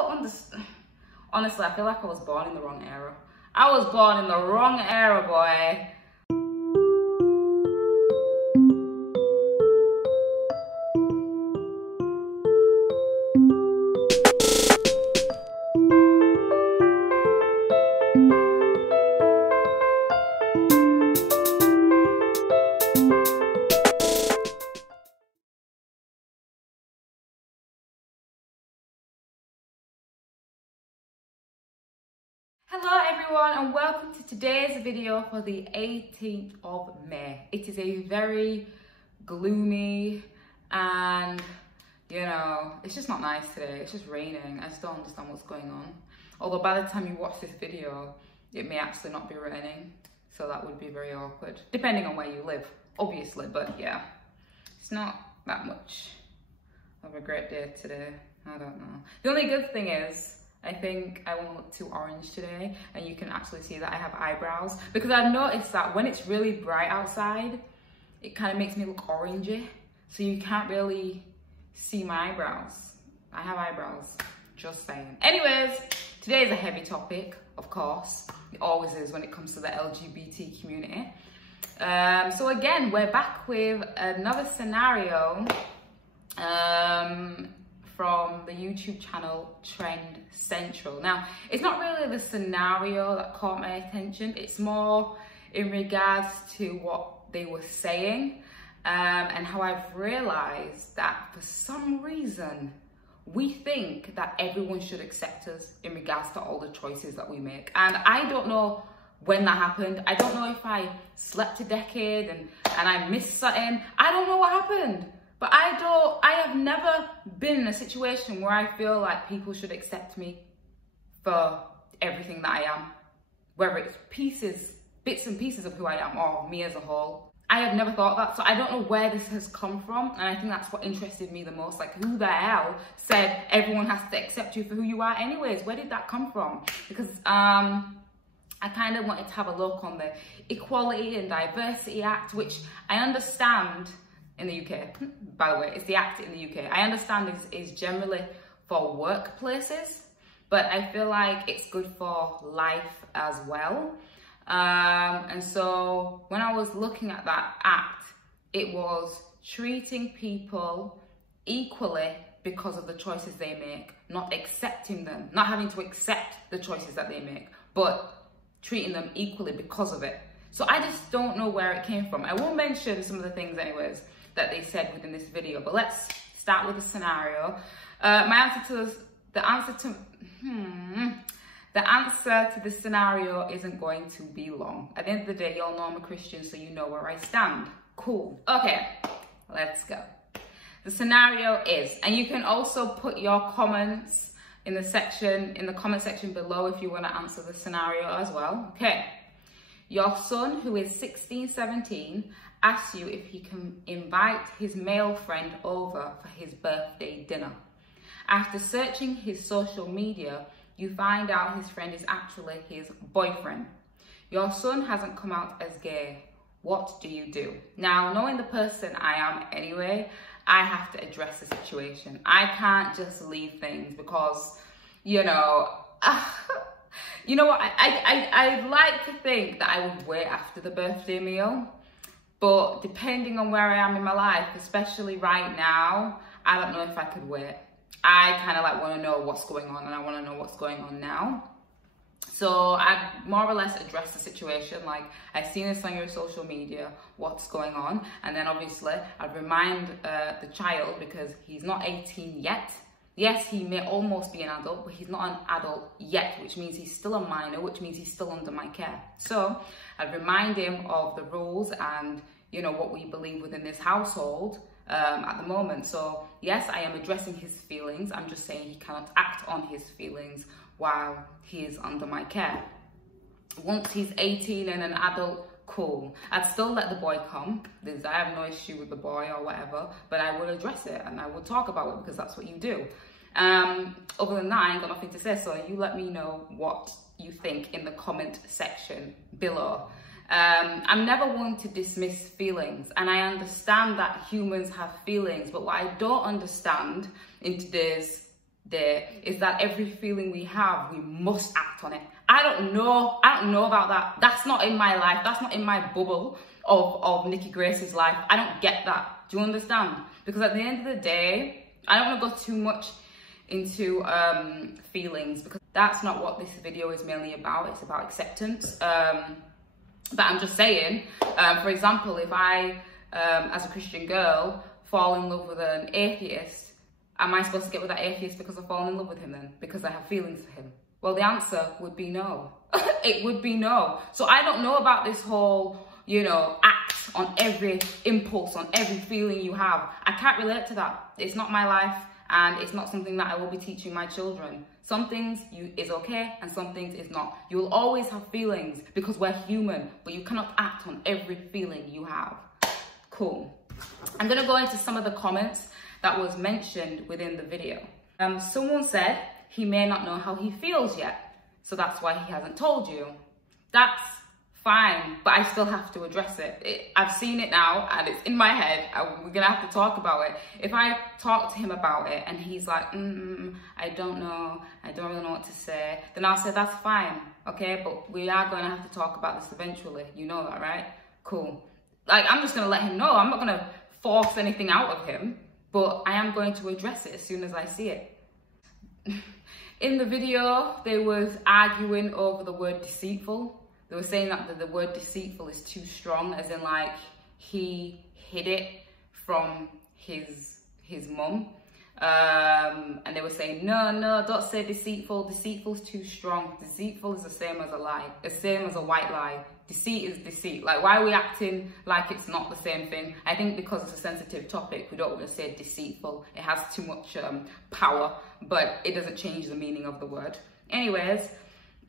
don't understand. Honestly, I feel like I was born in the wrong era. I was born in the wrong era, boy. Hello everyone and welcome to today's video for the 18th of May. It is a very gloomy and, you know, it's just not nice today. It's just raining. I just don't understand what's going on. Although by the time you watch this video, it may actually not be raining. So that would be very awkward, depending on where you live, obviously. But yeah, it's not that much of a great day today. I don't know. The only good thing is, I think I won't look too orange today, and you can actually see that I have eyebrows, because I've noticed that when it's really bright outside, it kind of makes me look orangey, so you can't really see my eyebrows. I have eyebrows, just saying. Anyways, today is a heavy topic, of course. It always is when it comes to the LGBT community. So again, we're back with another scenario from the YouTube channel Trend Central. Now, it's not really the scenario that caught my attention. It's more in regards to what they were saying and how I've realized that for some reason, we think that everyone should accept us in regards to all the choices that we make. And I don't know when that happened. I don't know if I slept a decade and I missed something. I don't know what happened. But I have never been in a situation where I feel like people should accept me for everything that I am. Whether it's bits and pieces of who I am, or me as a whole. I have never thought that, so I don't know where this has come from, and I think that's what interested me the most. Like, who the hell said everyone has to accept you for who you are anyways? Where did that come from? Because I kind of wanted to have a look on the Equality and Diversity Act, which I understand in the UK, by the way, it's the act in the UK. I understand is generally for workplaces, but I feel like it's good for life as well. And so when I was looking at that act, it was treating people equally because of the choices they make, not accepting them, not having to accept the choices that they make, but treating them equally because of it. So I just don't know where it came from. I will mention some of the things anyways that they said within this video, but let's start with the scenario. The answer to the scenario isn't going to be long. At the end of the day, y'all know I'm a Christian, so you know where I stand. Cool. Okay, let's go. The scenario is, and you can also put your comments in the comment section below if you want to answer the scenario as well. Okay. Your son, who is 16, 17, asks you if he can invite his male friend over for his birthday dinner. After searching his social media, you find out his friend is actually his boyfriend. Your son hasn't come out as gay. What do you do? Now, knowing the person I am anyway, I have to address the situation. I can't just leave things because, you know, you know what, I'd like to think that I would wait after the birthday meal, but depending on where I am in my life, especially right now, I don't know if I could wait. I kind of like want to know what's going on, and I want to know what's going on now. So I more or less addressed the situation, like, I've seen this on your social media, what's going on? And then obviously I'd remind the child, because he's not 18 yet. Yes, he may almost be an adult, but he's not an adult yet, which means he's still a minor, which means he's still under my care. So I'd remind him of the rules and, you know, what we believe within this household at the moment. So yes, I am addressing his feelings. I'm just saying he cannot act on his feelings while he is under my care. Once he's 18 and an adult, cool. I'd still let the boy come. I have no issue with the boy or whatever, but I will address it and I will talk about it because that's what you do. Other than that, I ain't got nothing to say, so you let me know what you think in the comment section below. I'm never one to dismiss feelings, and I understand that humans have feelings, but what I don't understand in today's day is that every feeling we have, we must act on it. I don't know about that. That's not in my life. That's not in my bubble of Nikki Grace's life. I don't get that. Do you understand? Because at the end of the day, I don't want to go too much into feelings, because that's not what this video is mainly about. It's about acceptance. But I'm just saying, for example, if I, as a Christian girl, fall in love with an atheist, am I supposed to get with that atheist because I fall in love with him then? Because I have feelings for him? Well, the answer would be no. It would be no. So I don't know about this whole, you know, act on every impulse, on every feeling you have. I can't relate to that. It's not my life, and it's not something that I will be teaching my children. Some things is okay and some things is not. You will always have feelings because we're human, but you cannot act on every feeling you have. Cool. I'm gonna go into some of the comments that was mentioned within the video. Someone said he may not know how he feels yet, so that's why he hasn't told you. That's fine, but I still have to address it. I've seen it now and it's in my head, and we're gonna have to talk about it. If I talk to him about it and he's like, I don't know, I don't really know what to say, then I'll say that's fine, okay? But we are gonna have to talk about this eventually. You know that, right? Cool. Like, I'm just gonna let him know. I'm not gonna force anything out of him, but I am going to address it as soon as I see it. In the video, they was arguing over the word deceitful. They were saying that the word deceitful is too strong, as in like he hid it from his mum. And they were saying, no, don't say deceitful. Deceitful's too strong. Deceitful is the same as a lie, the same as a white lie. Deceit is deceit. Like, why are we acting like it's not the same thing? I think because it's a sensitive topic, we don't want to say deceitful. It has too much power, but it doesn't change the meaning of the word. Anyways,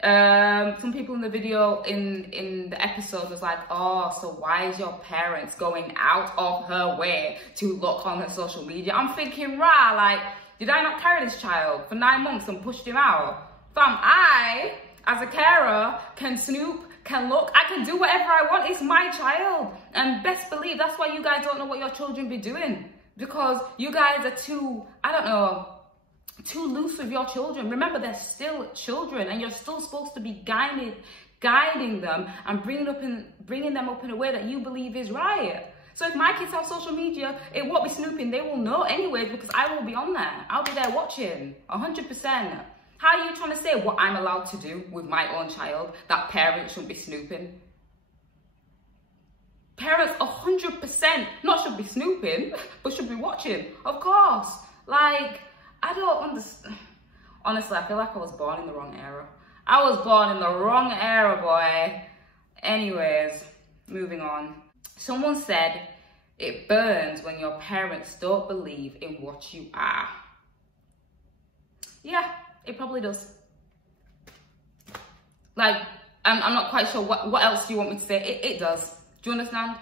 some people in the video, in the episode, was like, oh, so why is your parents going out of her way to look on her social media? I'm thinking, rah, like, did I not carry this child for 9 months and pushed him out? Fam, I, as a carer, can snoop, can look, I can do whatever I want. It's my child. And best believe that's why you guys don't know what your children be doing, because you guys are too, I don't know, too loose with your children. Remember, they're still children, and you're still supposed to be guiding them and bringing them up in a way that you believe is right. So if my kids have social media, it won't be snooping. They will know anyways, because I will be on there. I'll be there watching 100%. How are you trying to say what I'm allowed to do with my own child, that parents shouldn't be snooping? Parents 100% not should be snooping, but should be watching, of course. Like, I don't understand. Honestly, I feel like I was born in the wrong era. I was born in the wrong era, boy. Anyways, moving on. Someone said it burns when your parents don't believe in what you are. Yeah, it probably does. Like, I'm not quite sure what else you want me to say. It does. Do you understand?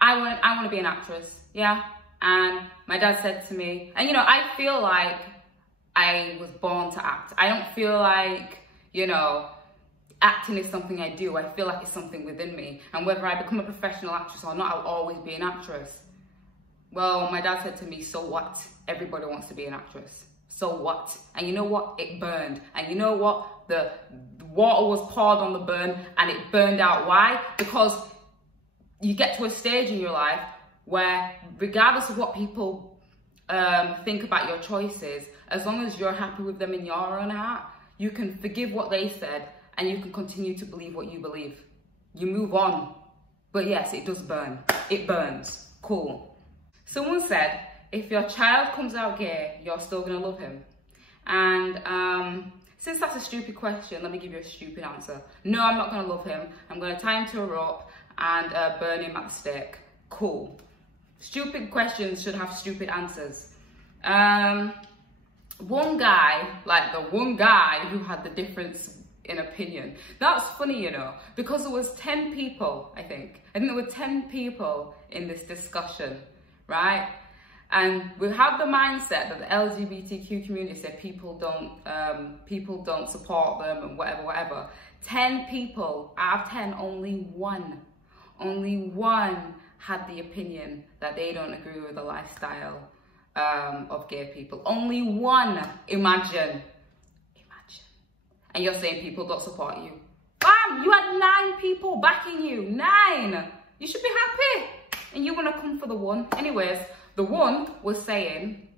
I want to be an actress, yeah? And my dad said to me, and you know, I feel like I was born to act. I don't feel like, you know, acting is something I do. I feel like it's something within me. And whether I become a professional actress or not, I'll always be an actress. Well, my dad said to me, so what? Everybody wants to be an actress. So what? And you know what? It burned. And you know what? The water was poured on the burn and it burned out. Why? Because you get to a stage in your life where, regardless of what people think about your choices, as long as you're happy with them in your own heart, you can forgive what they said and you can continue to believe what you believe. You move on. But yes, it does burn. It burns. Cool. Someone said, if your child comes out gay, you're still gonna love him. And since that's a stupid question, let me give you a stupid answer. No, I'm not gonna love him. I'm gonna tie him to a rope and burn him at the stake. Cool. Stupid questions should have stupid answers. One guy, like the one guy who had the difference in opinion. That's funny, you know, because there was 10 people, I think there were 10 people in this discussion, right? And we have the mindset that the LGBTQ community said people don't support them and whatever. 10 people out of 10, only one had the opinion that they don't agree with the lifestyle of gay people. Only one. Imagine. And you're saying people don't support you. Bam! You had 9 people backing you. 9. You should be happy. And you want to come for the one. Anyways, the one was saying,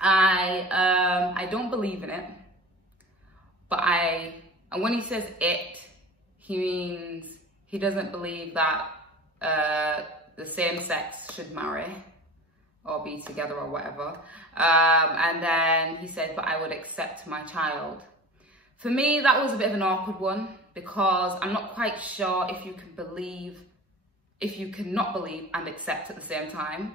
I don't believe in it. But and when he says it, he means he doesn't believe that the same sex should marry or be together or whatever. And then he said, but I would accept my child. For me, that was a bit of an awkward one because I'm not quite sure if you cannot believe and accept at the same time.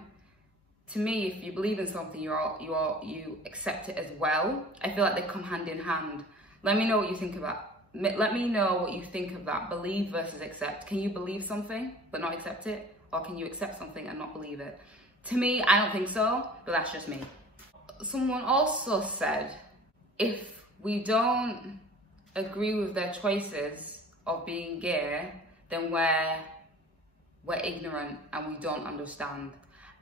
To me, if you believe in something, you accept it as well. I feel like they come hand in hand. Let me know what you think of that. Let me know what you think of that. Believe versus accept. Can you believe something but not accept it? Or can you accept something and not believe it? To me, I don't think so, but that's just me. Someone also said, if we don't agree with their choices of being gay, then we're ignorant and we don't understand.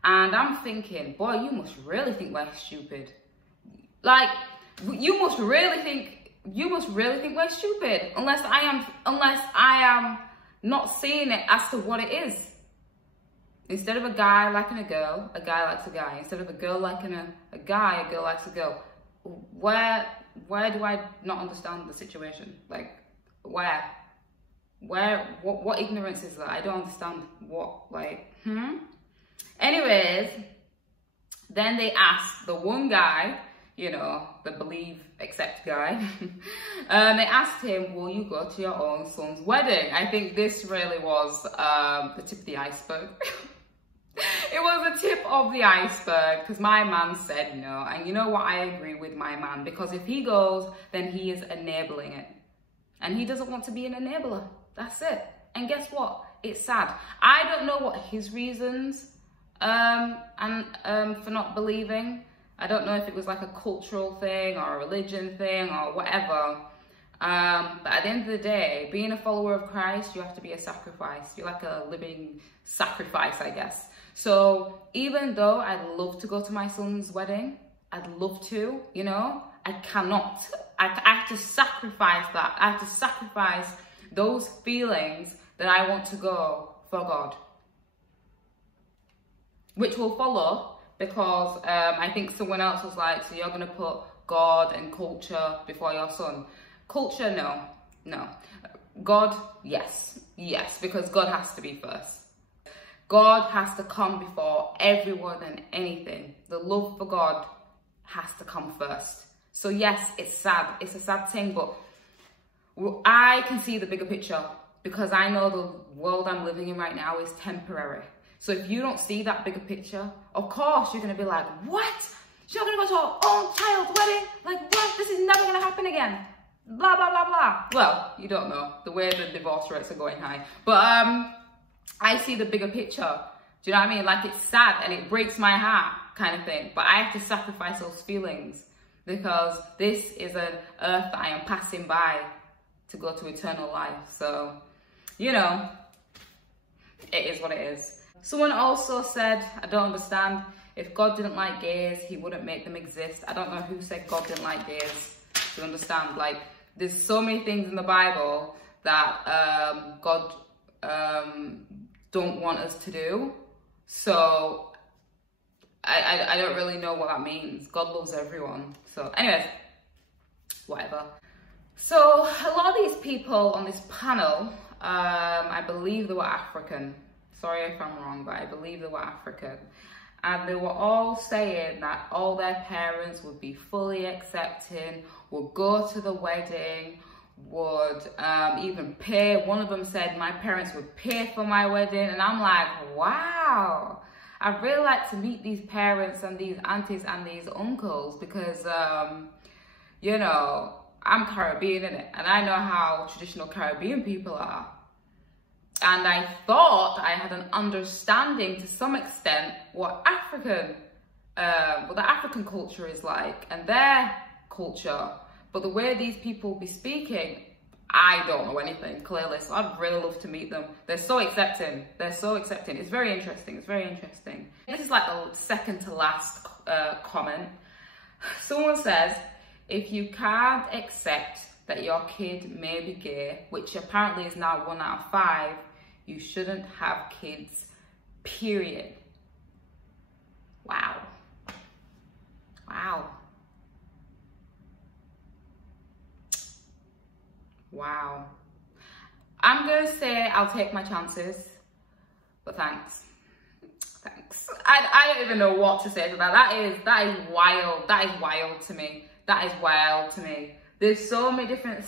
And I'm thinking, boy, you must really think we're stupid. Like, you must really think we're stupid, unless I am not seeing it as to what it is. Instead of a guy liking a girl, a guy likes a guy. Instead of a girl liking a guy, a girl likes a girl. Where do I not understand the situation? Like, what ignorance is that? I don't understand what, Anyways, then they asked the one guy, you know, the believe, accept guy, they asked him, will you go to your own son's wedding? I think this really was the tip of the iceberg. It was the tip of the iceberg because my man said no. And you know what? I agree with my man, because if he goes, then he is enabling it. And he doesn't want to be an enabler. That's it. And guess what? It's sad. I don't know what his reasons for not believing. I don't know if it was like a cultural thing or a religion thing or whatever. But at the end of the day, being a follower of Christ, you have to be a sacrifice. You're like a living sacrifice, I guess. So even though I'd love to go to my son's wedding, I'd love to, you know, I cannot. I have to sacrifice that. I have to sacrifice those feelings that I want to go for God. Which will follow, because I think someone else was like, so you're going to put God and culture before your son. Culture, no. God, yes, because God has to be first. God has to come before everyone and anything. The love for God has to come first. So yes, it's sad. It's a sad thing, but I can see the bigger picture because I know the world I'm living in right now is temporary. So if you don't see that bigger picture, of course you're going to be like, what? She's not going to go to her own child's wedding? Like, what? This is never going to happen again. Blah, blah, blah, blah. Well, you don't know. The way the divorce rates are going high. But I see the bigger picture. Do you know what I mean? Like, it's sad and it breaks my heart kind of thing. But I have to sacrifice those feelings because this is an earth that I am passing by to go to eternal life. So, you know, it is what it is. Someone also said, I don't understand, if God didn't like gays, he wouldn't make them exist. I don't know who said God didn't like gays. To understand, like, there's so many things in the Bible that God don't want us to do. So I don't really know what that means. God loves everyone. So anyways, whatever. So a lot of these people on this panel, I believe they were African. Sorry if I'm wrong, but I believe they were African. And they were all saying that all their parents would be fully accepting, would go to the wedding, would even pay. One of them said, my parents would pay for my wedding. And I'm like, wow. I'd really like to meet these parents and these aunties and these uncles because, you know, I'm Caribbean, innit? And I know how traditional Caribbean people are. And I thought I had an understanding to some extent what the African culture is like and their culture. But the way these people be speaking, I don't know anything, clearly, so I'd really love to meet them. They're so accepting. They're so accepting. It's very interesting. It's very interesting. This is like the second to last comment. Someone says, if you can't accept that your kid may be gay, which apparently is now 1 out of 5, you shouldn't have kids, period. Wow. Wow. Wow. I'm gonna say I'll take my chances, but thanks. Thanks. I don't even know what to say to that. That is wild. That is wild to me. That is wild to me. There's so many different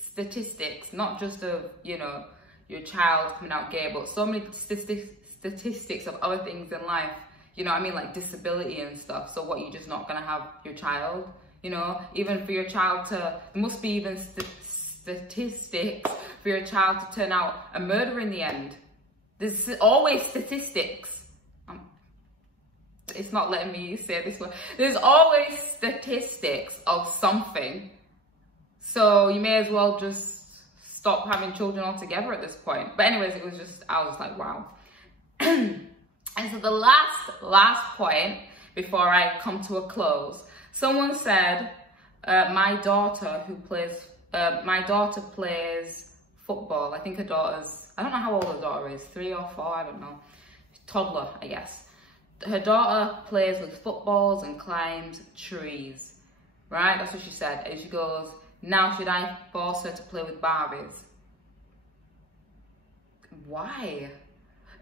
statistics, not just of, you know, your child coming out gay, but so many statistics of other things in life. You know what I mean? Like disability and stuff. So what, you're just not gonna have your child? You know, even for your child to, there must be even statistics for your child to turn out a murderer in the end. There's always statistics. It's not letting me say this word. There's always statistics of something. So you may as well just stop having children altogether at this point. But anyways, it was just, I was like, wow. And so the last point before I come to a close, someone said, my daughter plays football. I think her daughter's, I don't know how old her daughter is, 3 or 4, I don't know. Toddler, I guess. Her daughter plays with footballs and climbs trees, right? That's what she said. And she goes, now should I force her to play with Barbies? Why?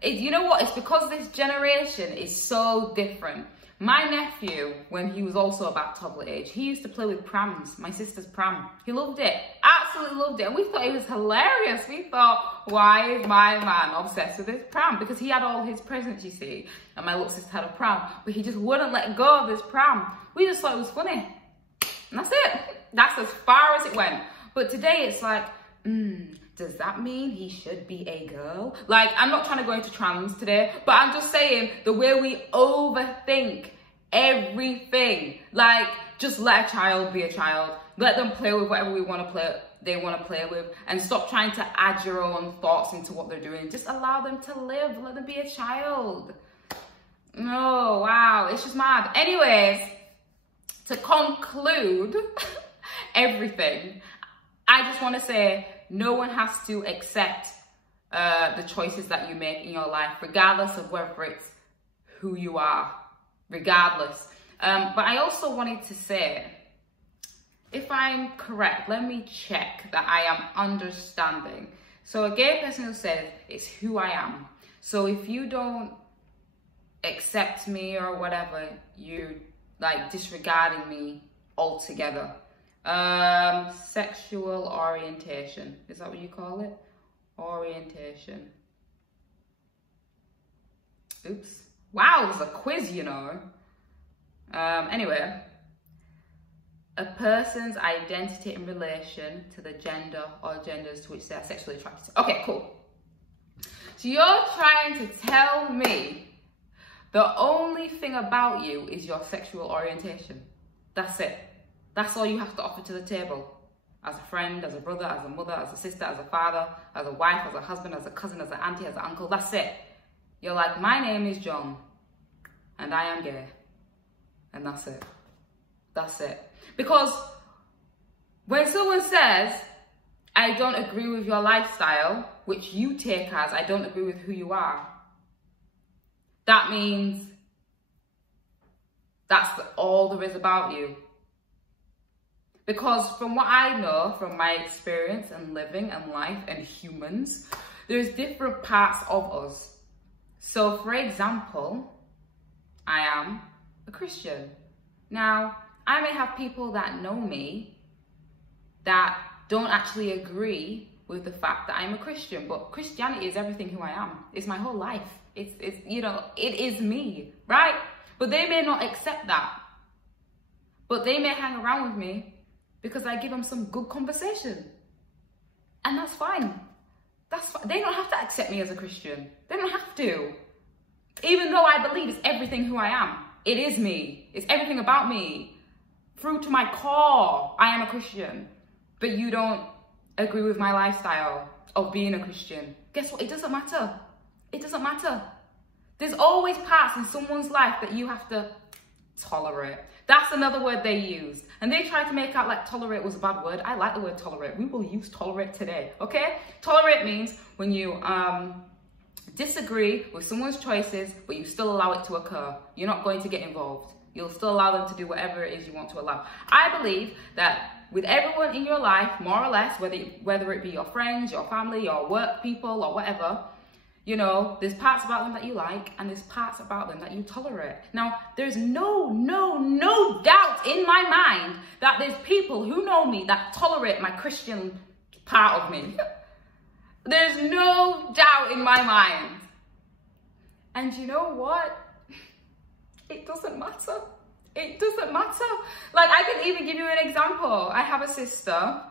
You know what? It's because this generation is so different. My nephew, when he was also about toddler age, he used to play with prams, my sister's pram. He loved it, absolutely loved it. And we thought it was hilarious. We thought, why is my man obsessed with this pram? Because he had all his presents, you see. And my little sister had a pram, but he just wouldn't let go of this pram. We just thought it was funny. And that's it. That's as far as it went. But today it's like, does that mean he should be a girl? Like, I'm not trying to go into trans today, but I'm just saying the way we overthink everything. Like, just let a child be a child. Let them play with whatever they want to play with, and stop trying to add your own thoughts into what they're doing. Just allow them to live. Let them be a child. No, wow, it's just mad. Anyways, to conclude everything, I just want to say, no one has to accept the choices that you make in your life, regardless of whether it's who you are, regardless. But I also wanted to say, if I'm correct, let me check that I am understanding. So a gay person who says, it's who I am. So if you don't accept me or whatever, you're like disregarding me altogether. Sexual orientation, is that what you call it? Orientation. Oops. Wow, there's a quiz, you know. Anyway, a person's identity in relation to the gender or genders to which they are sexually attracted to. Okay, cool. So you're trying to tell me the only thing about you is your sexual orientation. That's it. That's all you have to offer to the table. As a friend, as a brother, as a mother, as a sister, as a father, as a wife, as a husband, as a cousin, as an auntie, as an uncle. That's it. You're like, my name is John, and I am gay. And that's it. That's it. Because when someone says, I don't agree with your lifestyle, which you take as, I don't agree with who you are, that means that's all there is about you. Because from what I know, from my experience and living and life and humans, there's different parts of us. So for example, I am a Christian. Now, I may have people that know me that don't actually agree with the fact that I'm a Christian, but Christianity is everything who I am. It's my whole life. It's you know, it is me, right? But they may not accept that. But they may hang around with me because I give them some good conversation. And that's fine. That's fine. They don't have to accept me as a Christian. They don't have to. Even though I believe it's everything who I am. It is me. It's everything about me. Through to my core, I am a Christian. But you don't agree with my lifestyle of being a Christian, guess what? It doesn't matter. It doesn't matter. There's always parts in someone's life that you have to tolerate. That's another word they use. And they try to make out like tolerate was a bad word. I like the word tolerate. We will use tolerate today, okay? Tolerate means when you disagree with someone's choices, but you still allow it to occur. You're not going to get involved. You'll still allow them to do whatever it is you want to allow. I believe that with everyone in your life, more or less, whether it be your friends, your family, your work people, or whatever, you know, there's parts about them that you like and there's parts about them that you tolerate. Now, there's no doubt in my mind that there's people who know me that tolerate my Christian part of me. There's no doubt in my mind. And you know what? It doesn't matter. It doesn't matter. Like, I can even give you an example. I have a sister,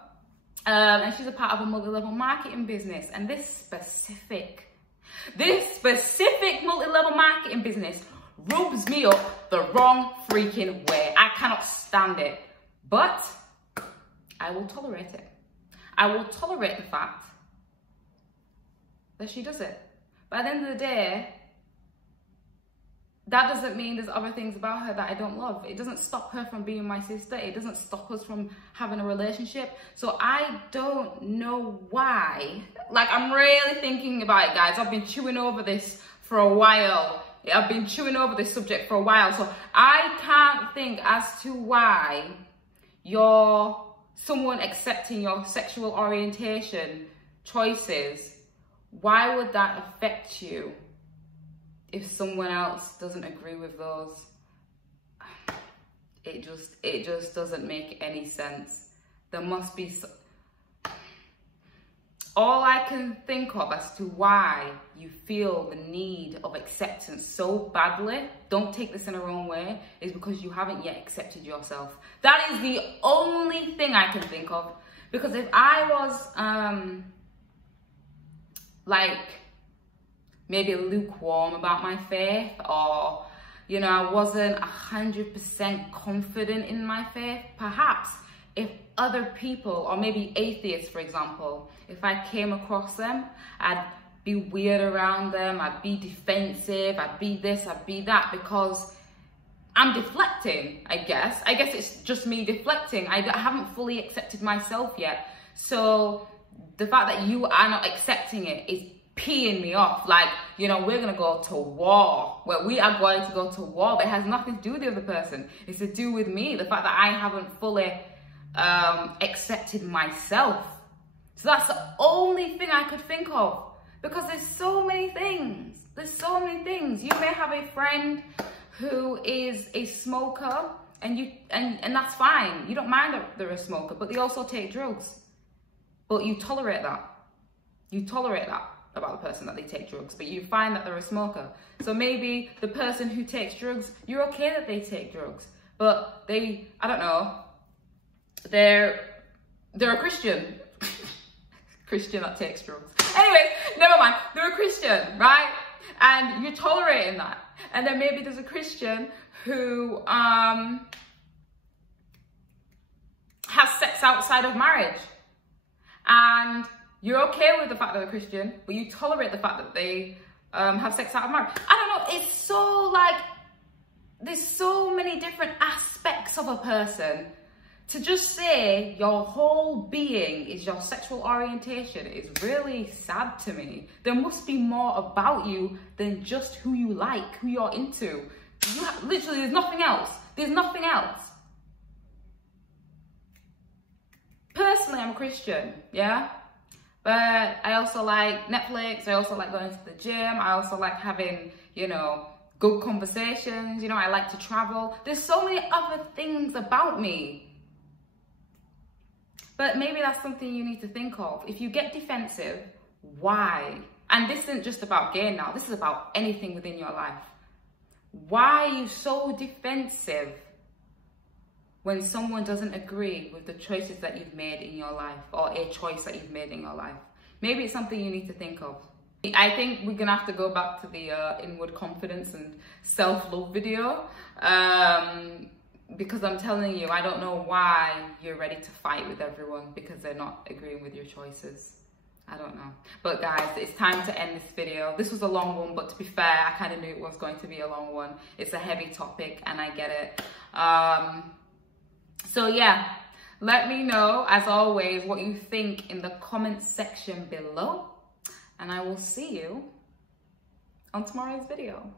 and she's a part of a multi-level marketing business. And this specific multi-level marketing business rubs me up the wrong freaking way. I cannot stand it. But I will tolerate it. I will tolerate the fact that she does it. But at the end of the day, that doesn't mean there's other things about her that I don't love. It doesn't stop her from being my sister. It doesn't stop us from having a relationship. So I don't know why. Like, I'm really thinking about it, guys. I've been chewing over this for a while. I've been chewing over this subject for a while. So I can't think as to why someone accepting your sexual orientation choices, why would that affect you? If someone else doesn't agree with those, it just doesn't make any sense. There must be all I can think of as to why you feel the need of acceptance so badly, don't take this in a wrong way, is because you haven't yet accepted yourself. That is the only thing I can think of. Because if I was like maybe lukewarm about my faith, or, you know, I wasn't 100% confident in my faith, perhaps if other people, or maybe atheists, for example, if I came across them, I'd be weird around them, I'd be defensive, I'd be this, I'd be that, because I'm deflecting, I guess. I guess it's just me deflecting. I haven't fully accepted myself yet. So the fact that you are not accepting it is peeing me off. Like, you know, we're gonna go to war. Well, we are going to go to war, but it has nothing to do with the other person. It's to do with me, the fact that I haven't fully accepted myself. So that's the only thing I could think of, because there's so many things. There's so many things. You may have a friend who is a smoker, and that's fine. You don't mind that they're a smoker, but they also take drugs. But you tolerate that. You tolerate that about the person that they take drugs, but you find that they're a smoker. So maybe the person who takes drugs, you're okay that they take drugs, but I don't know, they're a Christian. Christian that takes drugs. Anyway, never mind. They're a Christian, right? And you're tolerating that. And then maybe there's a Christian who has sex outside of marriage. And you're okay with the fact that they're Christian, but you tolerate the fact that they have sex out of marriage. I don't know, it's so like, there's so many different aspects of a person. To just say your whole being is your sexual orientation is really sad to me. There must be more about you than just who you like, who you're into. Literally, there's nothing else. There's nothing else. Personally, I'm a Christian, yeah? But I also like Netflix, I also like going to the gym, I also like having, you know, good conversations, you know, I like to travel. There's so many other things about me. But maybe that's something you need to think of. If you get defensive, why? And this isn't just about gay now, this is about anything within your life. Why are you so defensive when someone doesn't agree with the choices that you've made in your life, or a choice that you've made in your life? Maybe it's something you need to think of. I think we're gonna have to go back to the inward confidence and self-love video. because I'm telling you, I don't know why you're ready to fight with everyone because they're not agreeing with your choices. I don't know. But guys, it's time to end this video. This was a long one, but to be fair, I kind of knew it was going to be a long one. It's a heavy topic and I get it. So yeah, let me know, as always, what you think in the comments section below. And I will see you on tomorrow's video.